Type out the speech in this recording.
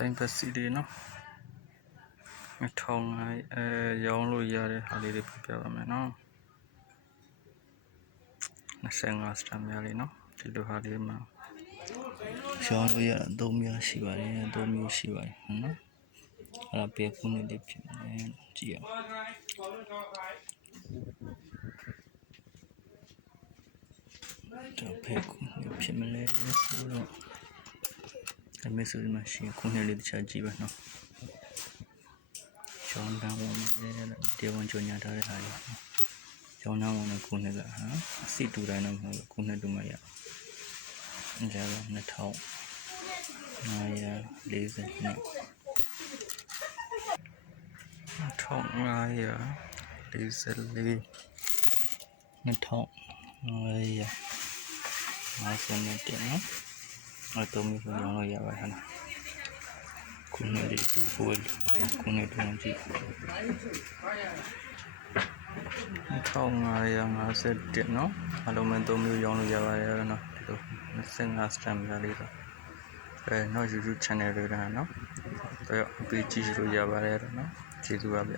ထိုင်းပတ်စီတွေနော်အထောင်ငါအဲရောင်းလို့ရတဲ့ဟာလေးတွေပြပြပါမယ်နော်25စတမ်များလေးနော်ဒီလိုဟာလေးမှာရောင်းလို့ရတာ3မျိုးရှိပါတယ်3မျိုးရှိပါတယ်ဟုတ်နော်အဲ့ဒါပေခုနှစ်လေးဖြစ်မယ်ကြည့်အောင်တော့ပေခုနှစ်ဖြစ်မလဲဆိုတော့ အမေဆိုဒီမှာရှင်ခုနှစ်လေးတခြားကြည့်ပါနော်။ကျောင်းသားဝင်လည်းတေဝန်ကြောညာထားတဲ့ဟာလေး။ကျောင်းသားဝင်ခုနှစ်ကဟာအစီတူတိုင်းတော့မဟုတ်ဘူးခုနှစ်တူမရ။ဒါက2000 9402544 2500 50နော် အတော့မျိုးရောင်းလို့ရပါဟလားခုနလေးတူဖို့ခုနတူကြည့်1550နော်အလုံးမဲ့3မျိုးရောင်းလို့ရပါတယ်နော်ဒီလို25 stamp ရလေးတော့အဲနော် YouTube channel တွေကနော်တော့အပေးကြည့်လို့ရပါတယ်နော်ကျေးဇူးပါဗျ